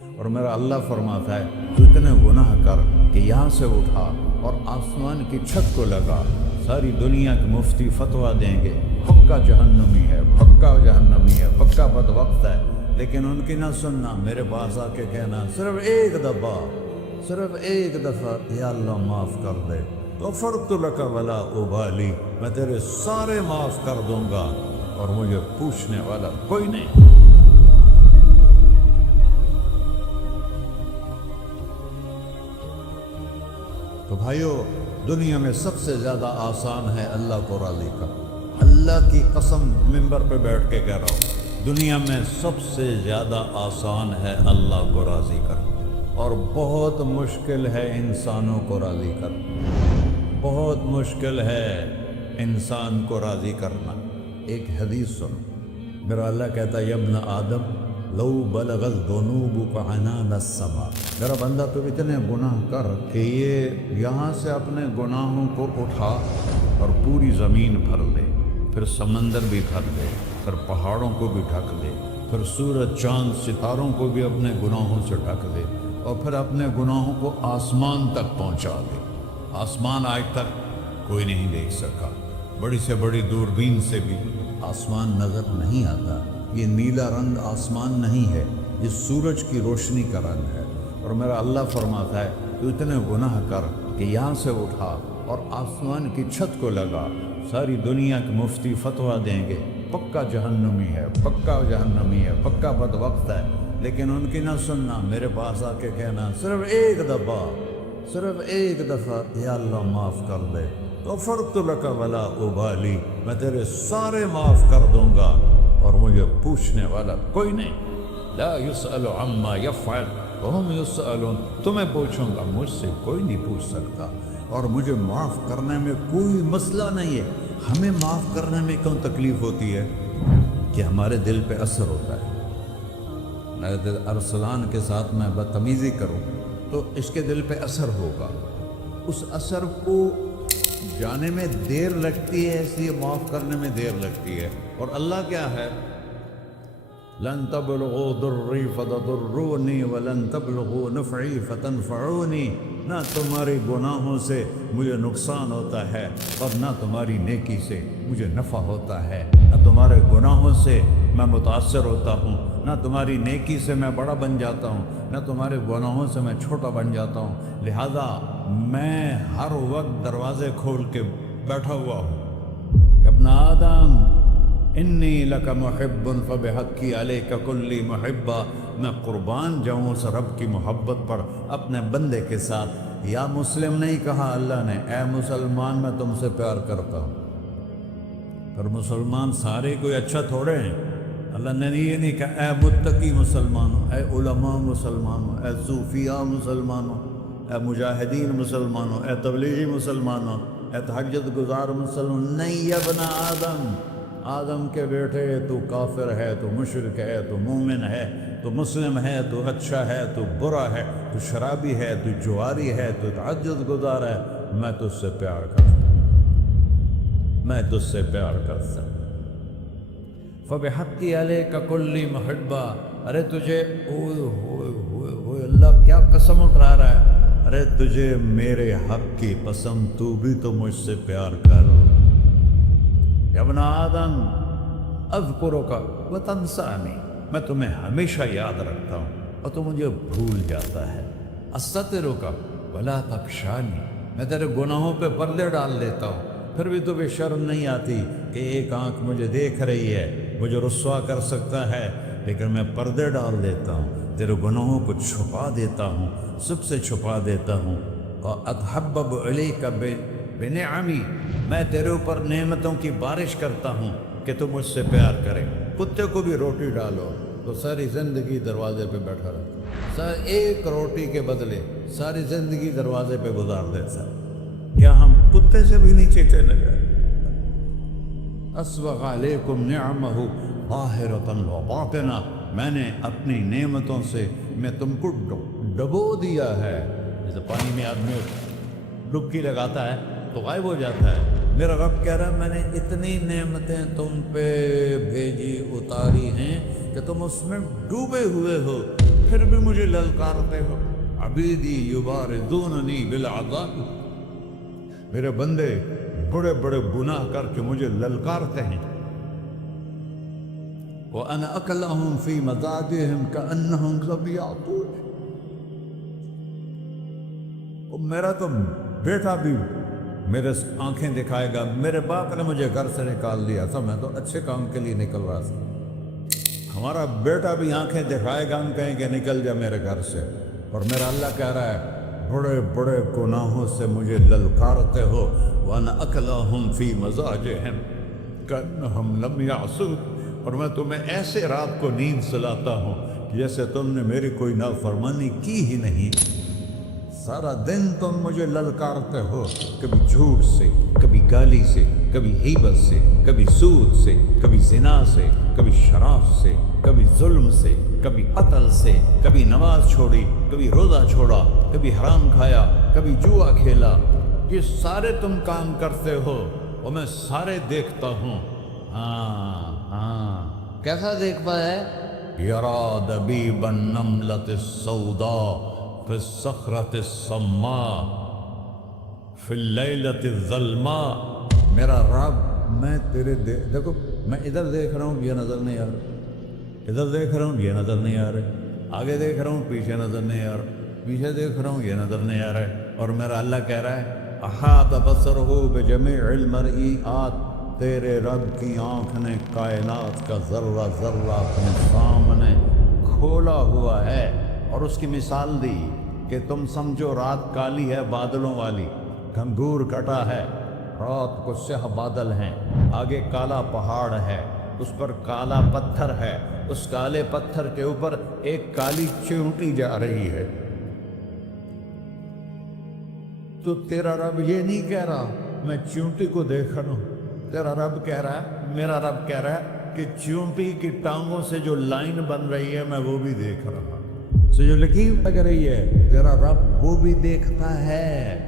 اور میرا اللہ فرماتا ہے تو اتنے گناہ کر کہ یہاں سے اٹھا اور آسمان کی چھت کو لگا، ساری دنیا کے مفتی فتویٰ دیں گے پکا جہنمی ہے، پکا جہنمی ہے، پکا بدبخت ہے، لیکن ان کی نہ سننا، میرے پاس آ کے کہنا صرف ایک دفعہ یا اللہ معاف کر دے، غفرت لک ولا ابالی، میں تیرے سارے معاف کر دوں گا اور مجھے پوچھنے والا کوئی نہیں۔ تو بھائیو، دنیا میں سب سے زیادہ آسان ہے اللہ کو راضی کر، اللہ کی قسم ممبر پہ بیٹھ کے کہہ رہا ہوں، دنیا میں سب سے زیادہ آسان ہے اللہ کو راضی کر، اور بہت مشکل ہے انسانوں کو راضی کرنا، بہت مشکل ہے انسان کو راضی کرنا۔ ایک حدیث سنو، میرا اللہ کہتا ہے یا ابن آدم لو بلغ الذنوب عنان السماء، میرا بندہ تو اتنے گناہ کر کہ یہ یہاں سے اپنے گناہوں کو اٹھا اور پوری زمین بھر لے، پھر سمندر بھی بھر لے، پھر پہاڑوں کو بھی ڈھک لے، پھر سورج چاند ستاروں کو بھی اپنے گناہوں سے ڈھک لے، اور پھر اپنے گناہوں کو آسمان تک پہنچا دے۔ آسمان آج تک کوئی نہیں دیکھ سکا، بڑی سے بڑی دوربین سے بھی آسمان نظر نہیں آتا، یہ نیلا رنگ آسمان نہیں ہے، یہ سورج کی روشنی کا رنگ ہے۔ اور میرا اللہ فرماتا ہے تو اتنے گناہ کر کہ یہاں سے اٹھا اور آسمان کی چھت کو لگا، ساری دنیا کے مفتی فتویٰ دیں گے پکا جہنمی ہے، پکا جہنمی ہے، پکا بدبخت ہے، لیکن ان کی نہ سننا، میرے پاس آ کے کہنا صرف ایک دفعہ یا اللہ معاف کر دے، غفرت لک ولا ابالی، میں تیرے سارے معاف کر دوں گا اور مجھے پوچھنے والا کوئی نہیں۔ لا یسأل عما یفعل وہم یسألون، تمہیں پوچھوں گا، مجھ سے کوئی نہیں پوچھ سکتا، اور مجھے معاف کرنے میں کوئی مسئلہ نہیں ہے۔ ہمیں معاف کرنے میں کیوں تکلیف ہوتی ہے؟ کہ ہمارے دل پہ اثر ہوتا ہے۔ میرے دل ارسلان کے ساتھ میں بدتمیزی کروں تو اس کے دل پہ اثر ہوگا، اس اثر کو جانے میں دیر لگتی ہے، اس لیے معاف کرنے میں دیر لگتی ہے۔ اور اللہ کیا ہے؟ لن تبلغوا ضرری فتضرونی ولن تبلغوا نفعی فتنفعونی، نہ تمہاری گناہوں سے مجھے نقصان ہوتا ہے اور نہ تمہاری نیکی سے مجھے نفع ہوتا ہے، نہ تمہارے گناہوں سے میں متاثر ہوتا ہوں، نہ تمہاری نیکی سے میں بڑا بن جاتا ہوں، نہ تمہارے گناہوں سے میں چھوٹا بن جاتا ہوں، لہذا میں ہر وقت دروازے کھول کے بیٹھا ہوا ہوں۔ ابن آدم انی لک محب فبحقی علیک کلی محبہ، میں قربان جاؤں اس رب کی محبت پر اپنے بندے کے ساتھ۔ یا مسلم نہیں کہا اللہ نے، اے مسلمان میں تم سے پیار کرتا ہوں۔ پر مسلمان سارے کوئی اچھا تھوڑے ہیں، اللہ نے یہ نہیں کہا اے متقی مسلمانوں، اے علماء مسلمانوں، اے صوفیاء مسلمانوں، اے مجاہدین مسلمانوں، اے تبلیغی مسلمانوں، اے تہجد گزار مسلمان، نہیں یا ابن آدم کے بیٹے، تو کافر ہے، تو مشرک ہے، تو مومن ہے، تو مسلم ہے، تو اچھا ہے، تو برا ہے، تو شرابی ہے، تو جواری ہے، تو تہجد گزار ہے، میں تجھ سے پیار کرتا ہوں، میں تجھ سے پیار کرتا ہوں۔ فبحقی علیک کلی محبہ، ارے تجھے اوئے اللہ کیا قسم اٹھا رہا ہے، ارے تجھے میرے حق کی قسم، تو بھی تو مجھ سے پیار کر۔ یا ابن آدم اذکرک وتنسانی، میں تمہیں ہمیشہ یاد رکھتا ہوں اور تو مجھے بھول جاتا ہے۔ استترک ولا تخشانی، میں تیرے گناہوں پہ پردے ڈال لیتا ہوں، پھر بھی تمہیں شرم نہیں آتی کہ ایک آنکھ مجھے دیکھ رہی ہے، مجھے رسوا کر سکتا ہے، لیکن میں پردے ڈال دیتا ہوں، تیرے گناہوں کو چھپا دیتا ہوں، سب سے چھپا دیتا ہوں۔ وَأَتْحَبَّبُ عَلَيْكَ بِنِعَمِي، میں تیرے اوپر نعمتوں کی بارش کرتا ہوں کہ تو مجھ سے پیار کرے۔ کتے کو بھی روٹی ڈالو تو ساری زندگی دروازے پہ بیٹھا رہتا، ایک روٹی کے بدلے ساری زندگی دروازے پہ گزار دیتا، کیا ہم کتے سے بھی نیچے چلے گئے؟ اسبغ علیکم نعمہ ظاہرۃ وباطنہ، میں نے اپنی نعمتوں سے میں تم کو ڈبو دیا ہے، جیسے پانی میں آدمی ڈبکی لگاتا ہے تو غائب ہو جاتا ہے۔ میرا رب کہہ رہا ہے میں نے اتنی نعمتیں تم پہ بھیجی اتاری ہیں کہ تم اس میں ڈوبے ہوئے ہو، پھر بھی مجھے للکارتے ہو؟ عبیدی یبارزوننی بالعذاب، میرے بندے بڑے بڑے گناہ کر کے مجھے للکارتے ہیں. وَأَنَا أَكْلَهُمْ فِي مَزَاجِهِمْ كَأَنَّهُمْ ظَبِيَّةٌ. میرا تو بیٹا بھی میرے آنکھیں دکھائے گا. میرے باپ نے مجھے گھر سے نکال دیا تھا، میں تو اچھے کام کے لیے نکل رہا تھا. ہمارا بیٹا بھی آنکھیں دکھائے گا، ہم کہیں کہ نکل جا میرے گھر سے. اور میرا اللہ کہہ رہا ہے بڑے بڑے گناہوں سے مجھے للکارتے ہو. وَأَنَا أَكْلَهُمْ فِي مَزَاجِهِمْ كَأَنَّهُمْ لَمْ يَعْصُونِ. اور میں تمہیں ایسے رات کو نیند سلاتا ہوں جیسے تم نے میری کوئی نافرمانی کی ہی نہیں. سارا دن تم مجھے للکارتے ہو، کبھی جھوٹ سے، کبھی گالی سے، کبھی غیبت سے، کبھی سود سے، کبھی زنا سے، کبھی شراب سے، کبھی ظلم سے، کبھی قتل سے، کبھی نماز چھوڑی، کبھی روزہ چھوڑا، کبھی حرام کھایا، کبھی جوا کھیلا. یہ سارے تم کام کرتے ہو اور میں سارے دیکھتا ہوں. ہاں کیسا دیکھ پایا ہے؟ یرا دبیب النملۃ السوداء فی الصخرۃ الصماء فی اللیلۃ الظلماء. میرا رب میں تیرے دیکھو، میں ادھر دیکھ رہا ہوں یہ نظر نہیں آ رہا، ادھر دیکھ رہا ہوں یہ نظر نہیں آ رہا، آگے دیکھ رہا ہوں پیچھے نظر نہیں آ رہا، پیچھے دیکھ رہا ہوں یہ نظر نہیں آ رہا ہے. اور میرا اللہ کہہ رہا ہے احاط بصرہ بجمیع المرئیات. تیرے رب کی آنکھ نے کائنات کا ذرہ ذرہ اپنے سامنے کھولا ہوا ہے. اور اس کی مثال دی کہ تم سمجھو رات کالی ہے بادلوں والی، گھنگور کٹا ہے، رات کو سیاہ بادل ہیں، آگے کالا پہاڑ ہے، اس پر کالا پتھر ہے، اس کالے پتھر کے اوپر ایک کالی چیونٹی جا رہی ہے. تو تیرا رب یہ نہیں کہہ رہا میں چیونٹی کو دیکھ رہا ہوں. تیرا رب کہہ رہا ہے، میرا رب کہہ رہا ہے کہ چیونٹی کی ٹانگوں سے جو لائن بن رہی ہے میں وہ بھی دیکھ رہا ہوں. سے جو لکیر لگ رہی ہے تیرا رب وہ بھی دیکھتا ہے.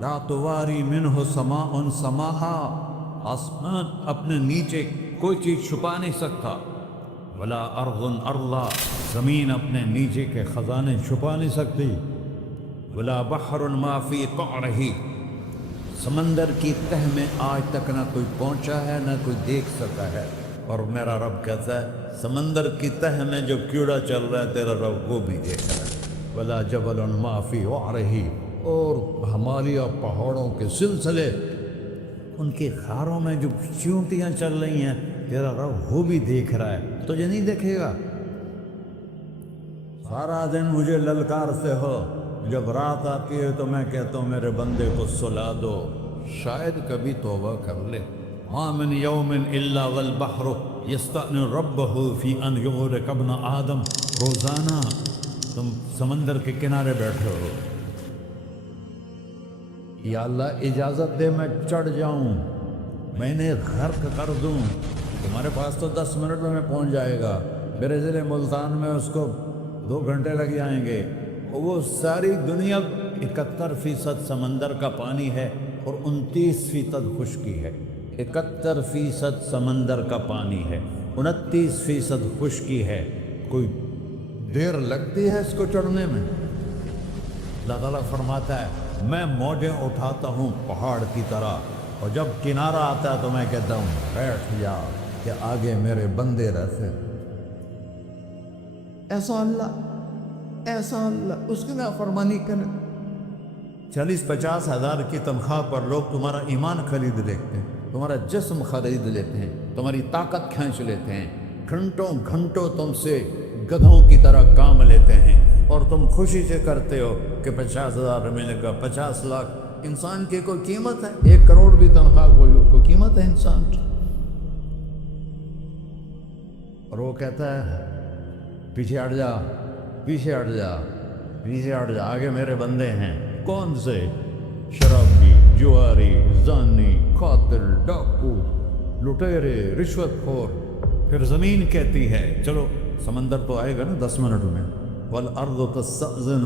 لا تواری منہ سماء سماہا. آسمان اپنے نیچے کوئی چیز چھپا نہیں سکتا. ولا ارض ارضا. زمین اپنے نیچے کے خزانے چھپا نہیں سکتی. ولا بحر ما فی قعرہ. سمندر کی تہ میں آج تک نہ کوئی پہنچا ہے نہ کوئی دیکھ سکا ہے. اور میرا رب کہتا ہے سمندر کی تہ میں جو کیڑا چل رہا ہے تیرا رب وہ بھی دیکھ رہا ہے. ولا جبل ما فی وعرہ. اور ہمالیہ پہاڑوں کے سلسلے، ان کے خاروں میں جو چیونٹیاں چل رہی ہیں تیرا رب وہ بھی دیکھ رہا ہے. تجھے نہیں دیکھے گا؟ سارا دن مجھے للکار سے ہو، جب رات آتی ہے تو میں کہتا ہوں میرے بندے کو سلا دو، شاید کبھی توبہ کر لے. ما من یوم الا والبحر یستأنی ربہ فی ان یغرق ابن آدم. روزانہ تم سمندر کے کنارے بیٹھے ہو، یا اللہ اجازت دے میں چڑھ جاؤں، میں انہیں غرق کر دوں. تمہارے پاس تو 10 منٹ میں پہنچ جائے گا، میرے ضلع ملتان میں اس کو 2 گھنٹے لگ جائیں گے. وہ ساری دنیا 71% سمندر کا پانی ہے اور 29% خشکی ہے. 71% سمندر کا پانی ہے، 29% خشکی ہے. کوئی دیر لگتی ہے اس کو چڑھنے میں؟ اللہ تعالیٰ فرماتا ہے میں موجیں اٹھاتا ہوں پہاڑ کی طرح، اور جب کنارہ آتا ہے تو میں کہتا ہوں بیٹھ جا کہ آگے میرے بندے رہتے. ایسا اللہ اس کی نافرمانی کرے. 40-50 ہزار کی تنخواہ پر لوگ تمہارا ایمان خرید لیتے ہیں، تمہارا جسم خرید لیتے ہیں، تمہاری طاقت کھینچ لیتے ہیں، گھنٹوں گھنٹوں تم سے گدھوں کی طرح کام لیتے ہیں، اور تم خوشی سے کرتے ہو کہ 50,000 ملے گا، 50 لاکھ. انسان کی کوئی قیمت ہے؟ 1 کروڑ بھی تنخواہ کوئی قیمت ہے انسان کی؟ اور وہ کہتا ہے پیچھے ہٹ جا، پیچھے ہٹ جا، پیچھے ہٹ جا، آگے میرے بندے ہیں. کون سے؟ شرابی، جواری، زانی، قاتل، ڈاکو، لٹیرے، رشوت خور. پھر زمین کہتی ہے چلو سمندر تو آئے گا نا 10 منٹ میں. والارض تستأذن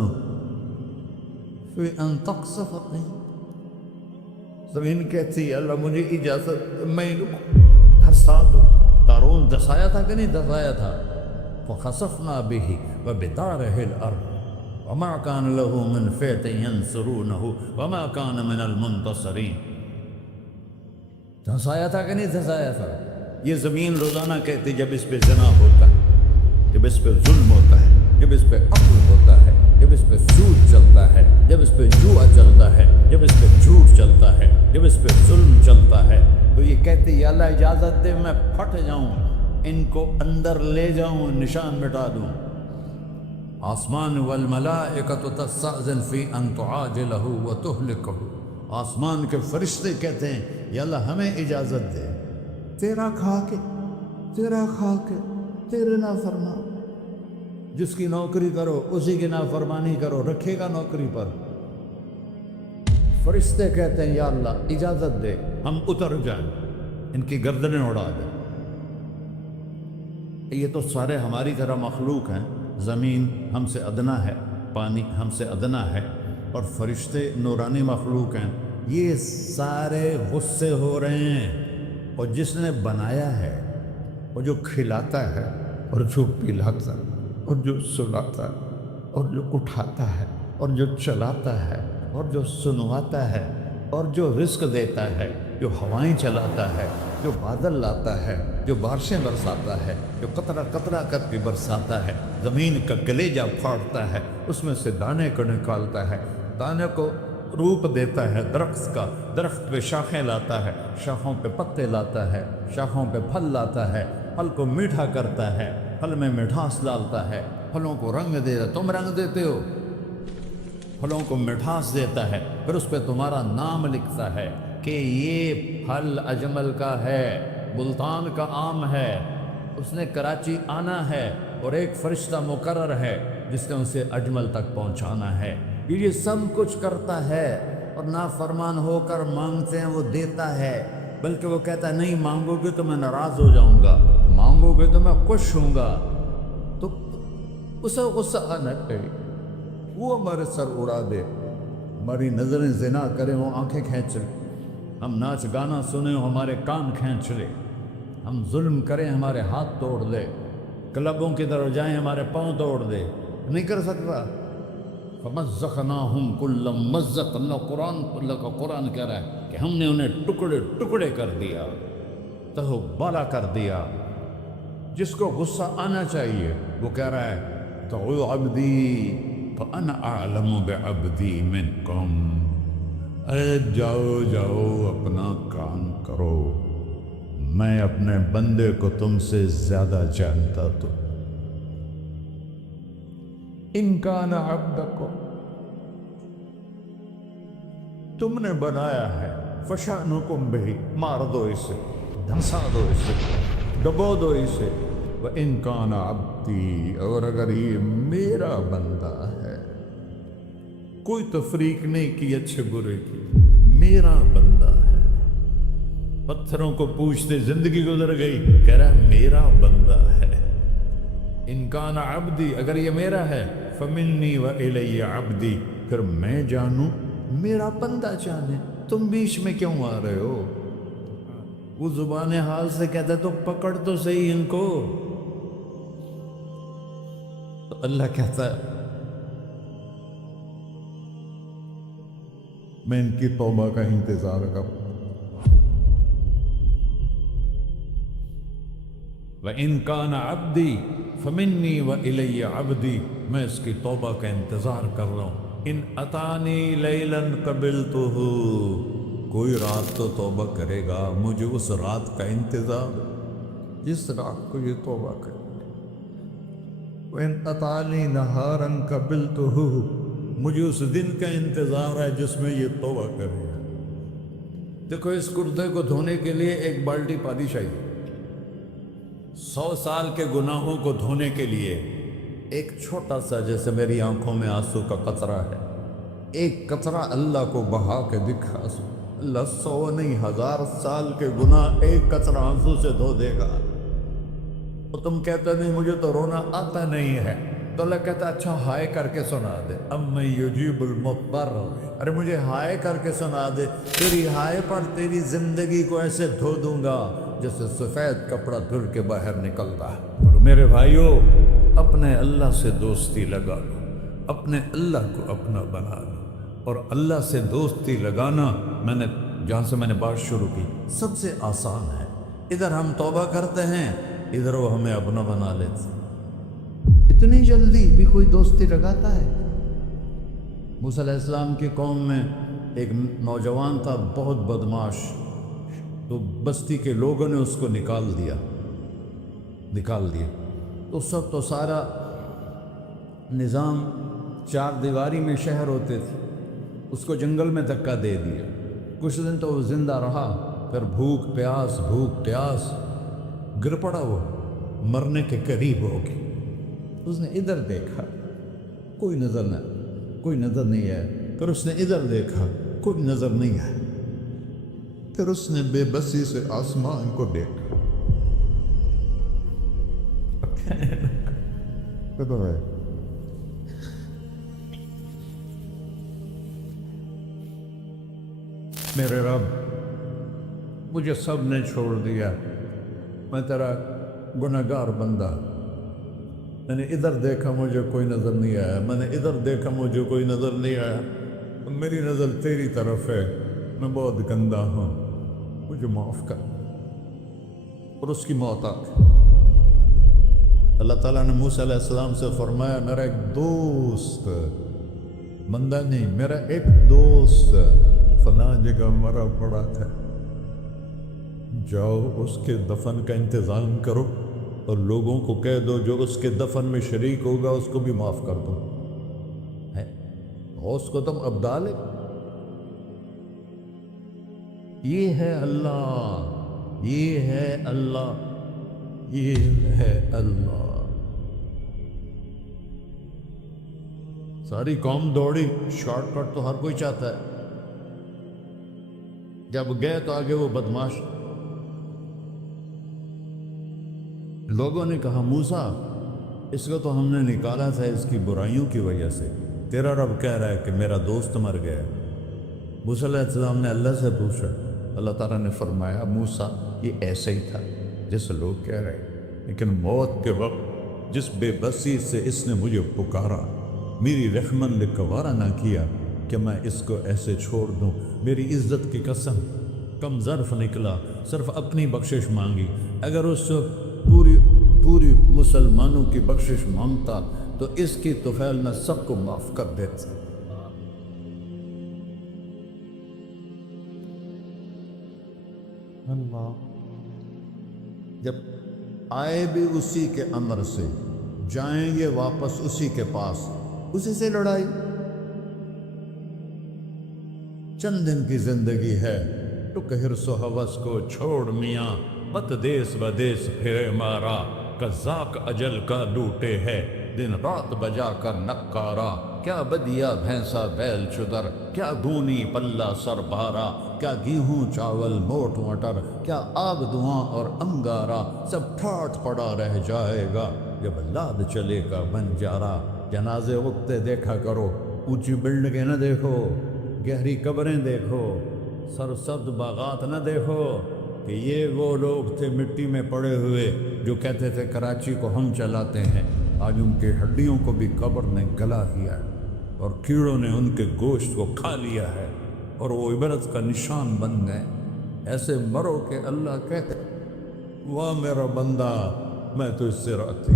فی ان تقصف. زمین کہتی ہے اللہ مجھے اجازت، میں دھسا دو. قارون دھسایا تھا کہ نہیں دھسایا تھا؟ فخسفنا به وبداره الأرض وما كان له من فئة ينصرونه وما كان من المنتصرين. دھنسایا تھا کہ نہیں دھنسایا تھا؟ یہ زمین روزانہ کہتی جب اس پہ زنا ہوتا ہے، جب اس پہ ظلم ہوتا ہے، جب اس پہ قتل ہوتا ہے، جب اس پہ سود چلتا ہے، جب اس پہ جوا چلتا ہے، جب اس پہ جھوٹ چلتا ہے، جب اس پہ ظلم چلتا ہے، تو یہ کہتے یا اللہ اجازت دے میں پھٹ جاؤں، ان کو اندر لے جاؤں، نشان مٹا دوں. آسمان والملائکۃ تستأذن فی ان تعاجلہ وتہلکہ. آسمان کے فرشتے کہتے ہیں یا اللہ ہمیں اجازت دے، تیرا کھا کے تیرے نافرمان، جس کی نوکری کرو اسی کی نافرمانی کرو، رکھے گا نوکری پر. فرشتے کہتے ہیں یا اللہ اجازت دے ہم اتر جائیں، ان کی گردنیں اڑا دیں. یہ تو سارے ہماری طرح مخلوق ہیں، زمین ہم سے ادنا ہے، پانی ہم سے ادنا ہے، اور فرشتے نورانی مخلوق ہیں. یہ سارے غصے ہو رہے ہیں، اور جس نے بنایا ہے، اور جو کھلاتا ہے، اور جو پلاتا ہے، اور جو سلاتا ہے، اور جو اٹھاتا ہے، اور جو چلاتا ہے، اور جو سنواتا ہے، اور جو رزق دیتا ہے، جو ہوائیں چلاتا ہے، جو بادل لاتا ہے، جو بارشیں برساتا ہے، جو قطرہ قطرہ کر کے برساتا ہے، زمین کا کلیجہ پھاڑتا ہے، اس میں سے دانے کو نکالتا ہے، دانے کو روپ دیتا ہے درخت کا، درخت پہ شاخیں لاتا ہے، شاخوں پہ پتے لاتا ہے، شاخوں پہ پھل لاتا ہے، پھل کو میٹھا کرتا ہے، پھل میں مٹھاس ڈالتا ہے، پھلوں کو رنگ دیتا ہے. تم رنگ دیتے ہو، پھلوں کو مٹھاس دیتا ہے، پھر اس پہ تمہارا نام لکھتا ہے کہ یہ پھل اجمل کا ہے، ملتان کا آم ہے، اس نے کراچی آنا ہے، اور ایک فرشتہ مقرر ہے جس نے اسے اجمل تک پہنچانا ہے. یہ سب کچھ کرتا ہے، اور نافرمان ہو کر مانگتے ہیں وہ دیتا ہے، بلکہ وہ کہتا ہے نہیں مانگو گے تو میں ناراض ہو جاؤں گا، مانگو گے تو میں خوش ہوں گا. تو اسے غصہ آنا چاہیے، وہ ہمارے سر اڑا دے، ہماری نظریں زنا کریں وہ آنکھیں کھینچ لیں، ہم ناچ گانا سنیں ہمارے کان کھینچ لیں، ہم ظلم کریں ہمارے ہاتھ توڑ دے، کلبوں کی طرف جائیں ہمارے پاؤں توڑ دے. نہیں کر سکتا. فَمَزَّقْنَاهُمْ كُلَّ مُمَزَّقٍ. اللہ کا قرآن کہہ رہا ہے کہ ہم نے انہیں ٹکڑے ٹکڑے کر دیا، تہو بالا کر دیا. جس کو غصہ آنا چاہیے وہ کہہ رہا ہے تَعُوْ عَبْدِي فَأَنَا أَعْلَمُ بِعَبْدِي مِنْكُمْ. اے جاؤ اپنا کام کرو، میں اپنے بندے کو تم سے زیادہ جانتا. تو ان کان عبدکم، تم نے بنایا ہے، فشانکم بہ، مار دو اسے، دھنسا دو اسے، ڈبو دو اسے. وان کان عبدی، اور اگر یہ میرا بندہ ہے، کوئی تفریق نہیں کی اچھے برے کی، میرا بندہ ہے. پتھروں کو پوچھتے زندگی گزر گئی، کہہ رہا میرا بندہ ہے. ان کان عبدی، اگر یہ میرا ہے، فمنی والی عبدی، پھر میں جانوں میرا بندہ جانے. تم بیچ میں کیوں آ رہے ہو؟ وہ زبان حال سے کہتا تو پکڑ تو صحیح ان کو. تو اللہ کہتا ہے میں ان کی توبہ کا انتظار کروں. وَإِن كَانَ عَبْدِي فَمِنِّي وَإِلَيَّ عَبْدِي، میں اس کی توبہ کا انتظار کر رہا ہوں. ان اتانی لیلاً قبلتہ، کوئی رات تو توبہ کرے گا، مجھے اس رات کا انتظار جس رات کو یہ توبہ کرے. وَإِن أَتَانِي نَهَارًا قَبِلْتُهُ، مجھے اس دن کا انتظار ہے جس میں یہ توبہ کرے گا. دیکھو اس کرتے کو دھونے کے لیے ایک بالٹی پانی چاہیے. 100 سال کے گناہوں کو دھونے کے لیے ایک چھوٹا سا، جیسے میری آنکھوں میں آنسو کا قطرہ ہے، ایک قطرہ اللہ کو بہا کے دکھا. اللہ 100 نہیں 1000 سال کے گناہ ایک قطرہ آنسو سے دھو دے گا. تو تم کہتے نہیں مجھے تو رونا آتا نہیں ہے، تو اللہ کہتا اچھا ہائے کر کے سنا دے. اَمَّن يُجِيبُ الْمُضْطَرَّ، ارے مجھے ہائے کر کے سنا دے، تیری ہائے پر تیری زندگی کو ایسے دھو دوں گا جیسے سفید کپڑا دھل کے باہر نکلتا ہے. اور میرے بھائیوں، سے دوستی لگا لو، اپنے اللہ کو اپنا بنا لو۔ اور اللہ سے دوستی لگانا جہاں سے میں نے بات شروع کی، سب سے آسان ہے۔ ادھر ہم توبہ کرتے ہیں، ادھر وہ ہمیں اپنا بنا لیتے ہیں۔ اتنی جلدی بھی کوئی دوستی لگاتا ہے؟ موسیٰ علیہ السلام کی قوم میں ایک نوجوان تھا بہت بدماش، تو بستی کے لوگوں نے اس کو نکال دیا۔ اس وقت تو سارا نظام چار دیواری میں شہر ہوتے تھے، اس کو جنگل میں دھکا دے دیا۔ کچھ دن تو وہ زندہ رہا، پھر بھوک پیاس گر پڑا، وہ مرنے کے قریب ہو گئی۔ اس نے ادھر دیکھا، کوئی نظر نہیں ہے۔ پھر اس نے ادھر دیکھا، کوئی نظر نہیں ہے۔ پھر اس نے بے بسی سے آسمان کو دیکھا۔ میرے رب، مجھے سب نے چھوڑ دیا، میں تیرا گنہگار بندہ۔ میں نے ادھر دیکھا، مجھے کوئی نظر نہیں آیا، میں نے ادھر دیکھا، مجھے کوئی نظر نہیں آیا۔ میری نظر تیری طرف ہے، میں بہت گندا ہوں، مجھے معاف کر۔ اور اس کی موت آ گئی۔ اللہ تعالیٰ نے موسیٰ علیہ السلام سے فرمایا، میرا ایک دوست، بندہ نہیں، میرا ایک دوست فلاں جگہ مرا پڑا تھا، جاؤ اس کے دفن کا انتظام کرو اور لوگوں کو کہہ دو جو اس کے دفن میں شریک ہوگا اس کو بھی معاف کر دو۔ غوث کو تم ابدال ہے۔ یہ ہے اللہ، یہ ہے اللہ، یہ ہے اللہ۔ ساری قوم دوڑی، شارٹ کٹ تو ہر کوئی چاہتا ہے۔ جب گئے تو آگے وہ بدماش، لوگوں نے کہا موسیٰ اس کو تو ہم نے نکالا تھا اس کی برائیوں کی وجہ سے، تیرا رب کہہ رہا ہے کہ میرا دوست مر گیا۔ موسیٰ علیہ السلام نے اللہ سے پوچھا، اللہ تعالیٰ نے فرمایا موسیٰ یہ ایسے ہی تھا جیسے لوگ کہہ رہے، لیکن موت کے وقت جس بے بسی سے اس نے مجھے پکارا، میری رحمت نے گوارا نہ کیا کہ میں اس کو ایسے چھوڑ دوں۔ میری عزت کی قسم، کم ظرف نکلا، صرف اپنی بخشش مانگی۔ اگر اس پوری مسلمانوں کی بخشش مانگتا تو اس کی طفیل میں سب کو معاف کر دیتا۔ جب آئے بھی اسی کے امر سے، جائیں گے واپس اسی کے پاس، اسی سے لڑائی۔ چند دن کی زندگی ہے، ٹک حرص و ہوس کو چھوڑ میاں، مت دیس بدیس پھرے مارا، قزاق اجل کا لوٹے ہے، دن رات بجا کر نکارا، کیا بدیا بھینسا بیل چدر، کیا گونی پلہ سر بھارا، کیا گیہوں چاول موٹ مٹر، کیا آگ دھواں اور انگارا، سب ٹھاٹھ پڑا رہ جائے گا جب لاد چلے گا بنجارا۔ جنازے اگتے دیکھا کرو، اونچی بلڈنگیں نہ دیکھو، گہری قبریں دیکھو، سرسبز باغات نہ دیکھو کہ یہ وہ لوگ تھے مٹی میں پڑے ہوئے جو کہتے تھے کراچی کو ہم چلاتے ہیں۔ آج ان کے ہڈیوں کو بھی قبر نے گلا دیا ہے اور کیڑوں نے ان کے گوشت کو کھا لیا ہے اور وہ عبرت کا نشان بن گئے۔ ایسے مرو کہ اللہ کہتے واہ میرا بندہ، میں تو اس سے راضی۔